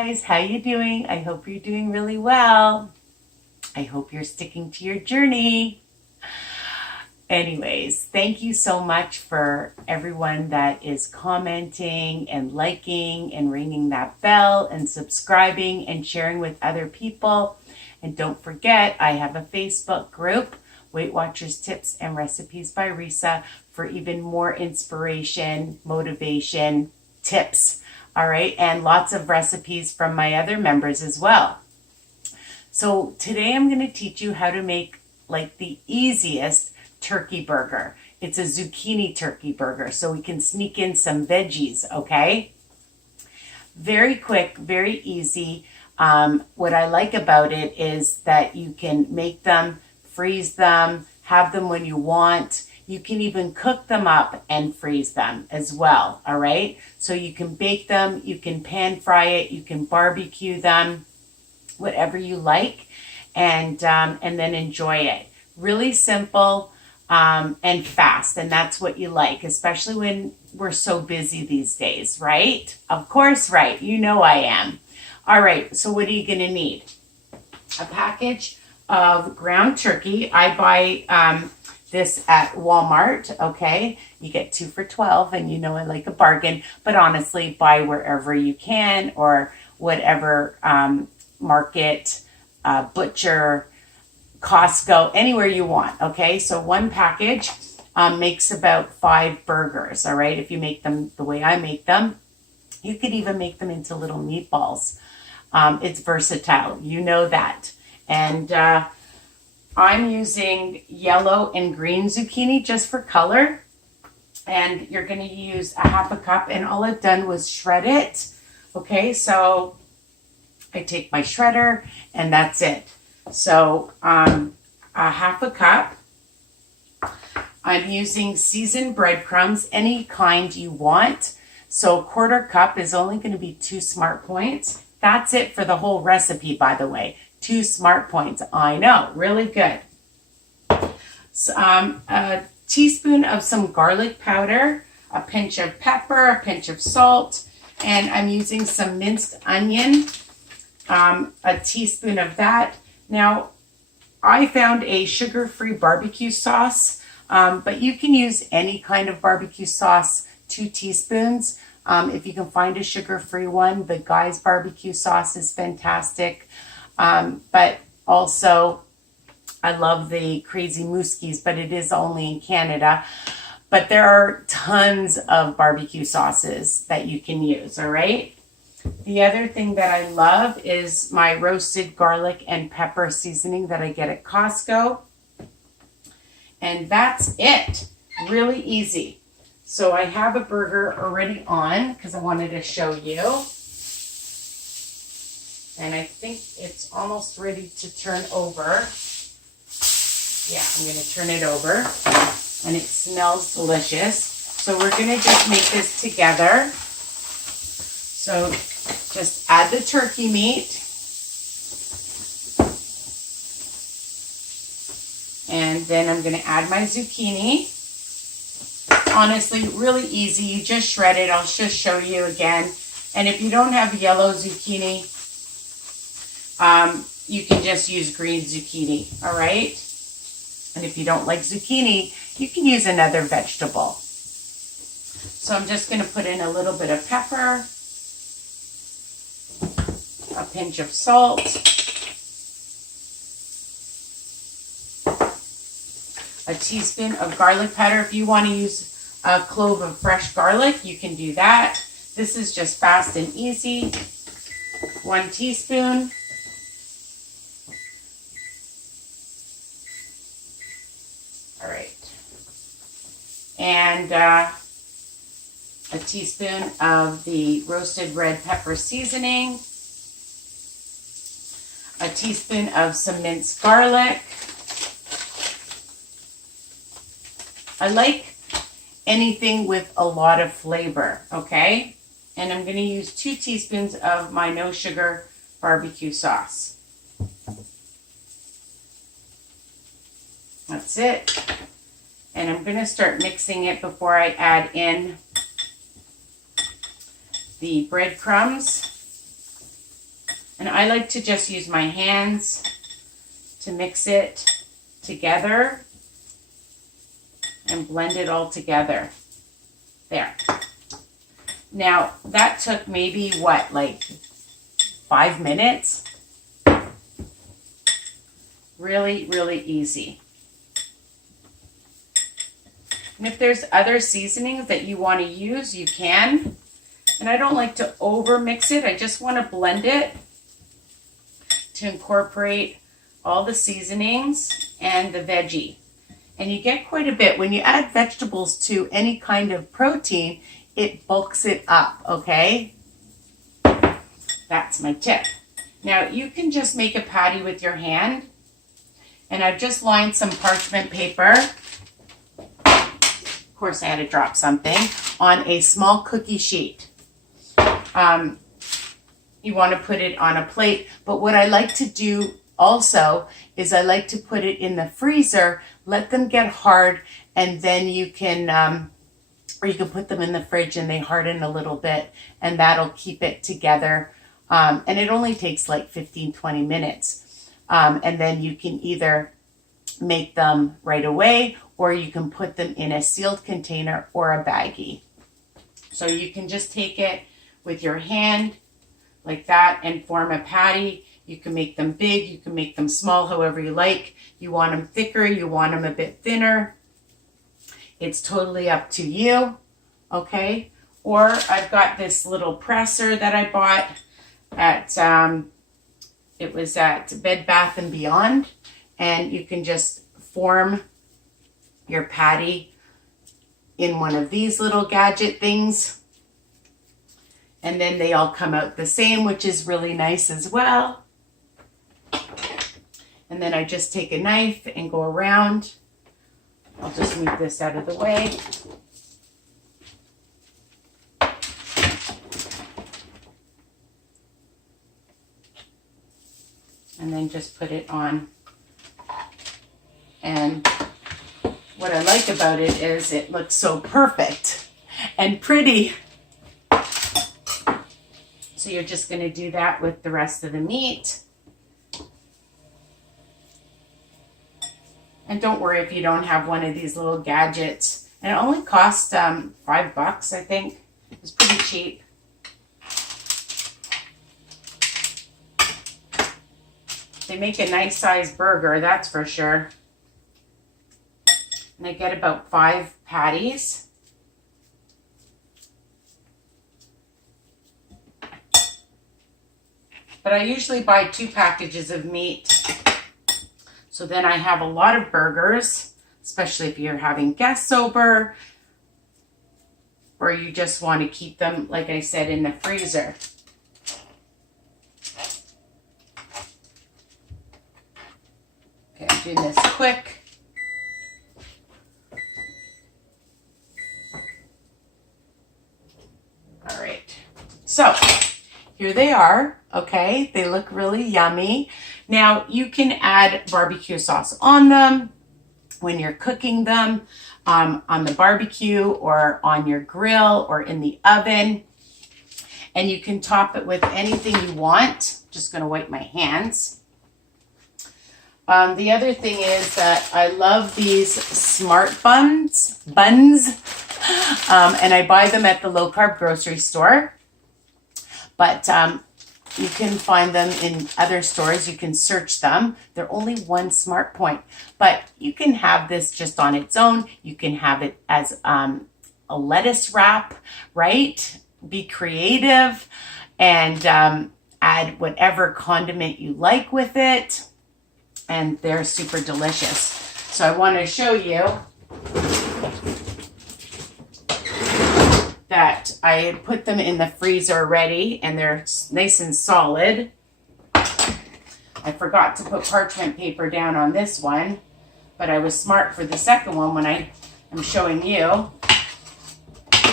Guys, how you doing? I hope you're doing really well. I hope you're sticking to your journey. Anyways, thank you so much for everyone that is commenting and liking and ringing that bell and subscribing and sharing with other people. And don't forget, I have a Facebook group, Weight Watchers Tips and Recipes by Risa, for even more inspiration, motivation, tips. All right, and lots of recipes from my other members as well. So today I'm going to teach you how to make like the easiest turkey burger. It's a zucchini turkey burger, so we can sneak in some veggies, okay? Very quick, very easy. What I like about it is that you can make them, freeze them, have them when you want. You can even cook them up and freeze them as well, all right? So you can bake them, you can pan fry it, you can barbecue them, whatever you like, and then enjoy it. Really simple and fast, and that's what you like, especially when we're so busy these days, right? Of course, right. You know I am. All right, so what are you going to need? A package of ground turkey. I buy this at Walmart, okay? You get 2 for $12, and you know I like a bargain, but honestly, buy wherever you can, or whatever market, butcher, Costco, anywhere you want, okay? So one package makes about 5 burgers, all right? If you make them the way I make them, you could even make them into little meatballs. It's versatile, you know that. And I'm using yellow and green zucchini just for color. And you're going to use a half a cup, and all I've done was shred it. Okay, so I take my shredder and that's it. So a half a cup. I'm using seasoned breadcrumbs, any kind you want. So 1/4 cup is only going to be 2 smart points. That's it for the whole recipe, by the way. 2 smart points. I know, really good. So, a teaspoon of some garlic powder, a pinch of pepper, a pinch of salt, and I'm using some minced onion, a teaspoon of that. Now, I found a sugar-free barbecue sauce, but you can use any kind of barbecue sauce, 2 teaspoons. If you can find a sugar-free one, the Guy's barbecue sauce is fantastic. But also, I love the Crazy Mooskies, but it is only in Canada. But there are tons of barbecue sauces that you can use, all right? The other thing that I love is my roasted garlic and pepper seasoning that I get at Costco. And that's it. Really easy. So I have a burger already on because I wanted to show you. And I think it's almost ready to turn over. Yeah, I'm going to turn it over. And it smells delicious. So we're going to just make this together. So just add the turkey meat. And then I'm going to add my zucchini. Honestly, really easy. You just shred it. I'll just show you again. And if you don't have yellow zucchini, you can just use green zucchini, all right? And if you don't like zucchini, you can use another vegetable. So I'm just going to put in a little bit of pepper, a pinch of salt, a teaspoon of garlic powder. If you want to use a clove of fresh garlic, you can do that. This is just fast and easy. 1 teaspoon. All right. And a teaspoon of the roasted red pepper seasoning. A teaspoon of some minced garlic. I like anything with a lot of flavor, okay? And I'm going to use 2 teaspoons of my no sugar barbecue sauce. That's it. And I'm going to start mixing it before I add in the breadcrumbs. And I like to just use my hands to mix it together and blend it all together. There. Now, that took maybe, what, like 5 minutes? Really, really easy. And if there's other seasonings that you want to use, you can. And I don't like to over mix it. I just want to blend it to incorporate all the seasonings and the veggie. And you get quite a bit. When you add vegetables to any kind of protein, it bulks it up, okay? That's my tip. Now, you can just make a patty with your hand. And I've just lined some parchment paper. Of course, I had to drop something on a small cookie sheet. You want to put it on a plate. But what I like to do also is I like to put it in the freezer, let them get hard, and then you can, or you can put them in the fridge and they harden a little bit, and that'll keep it together. And it only takes like 15-20 minutes. And then you can either make them right away, or you can put them in a sealed container or a baggie. So you can just take it with your hand like that and form a patty. You can make them big, you can make them small, however you like. You want them thicker, you want them a bit thinner. It's totally up to you, okay? Or I've got this little presser that I bought at, it was at Bed Bath & Beyond. And you can just form your patty in one of these little gadget things. And then they all come out the same, which is really nice as well. And then I just take a knife and go around. I'll just move this out of the way. And then just put it on. And what I like about it is it looks so perfect and pretty. So you're just going to do that with the rest of the meat. And don't worry if you don't have one of these little gadgets. And it only cost $5, I think. It was pretty cheap. They make a nice sized burger, that's for sure. And I get about 5 patties. But I usually buy 2 packages of meat. So then I have a lot of burgers, especially if you're having guests over, or you just want to keep them, like I said, in the freezer. Okay, I'm doing this quick. All right, so here they are, okay? They look really yummy. Now, you can add barbecue sauce on them when you're cooking them on the barbecue or on your grill or in the oven. And you can top it with anything you want. Just going to wipe my hands. The other thing is that I love these smart buns, and I buy them at the low-carb grocery store. But you can find them in other stores. You can search them. They're only 1 smart point. But you can have this just on its own. You can have it as a lettuce wrap, right? Be creative and add whatever condiment you like with it. And they're super delicious. So I want to show you that I put them in the freezer already and they're nice and solid. I forgot to put parchment paper down on this one, but I was smart for the second one when I am showing you.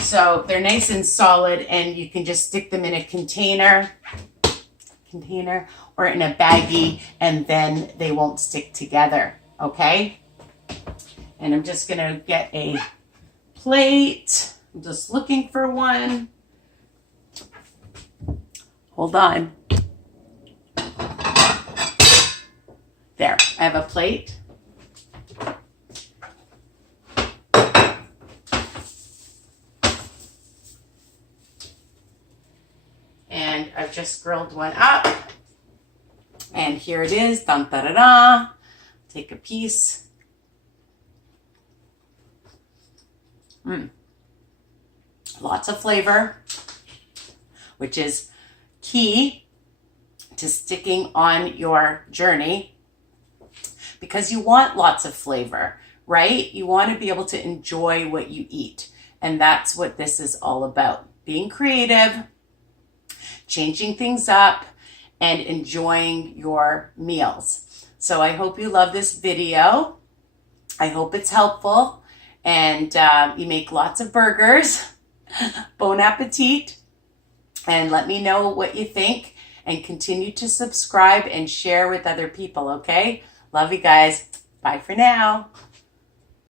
So they're nice and solid, and you can just stick them in a container or in a baggie, and then they won't stick together, okay? And I'm just gonna get a plate. I'm just looking for one. Hold on. I have a plate. And I've just grilled one up. And here it is. Dun, da, da, da. Take a piece. Lots of flavor, which is key to sticking on your journey, because you want lots of flavor, right? You want to be able to enjoy what you eat. And that's what this is all about. Being creative, changing things up, and enjoying your meals. So I hope you love this video. I hope it's helpful, and you make lots of burgers. Bon appetit. And let me know what you think, and continue to subscribe and share with other people, okay? Love you guys. Bye for now.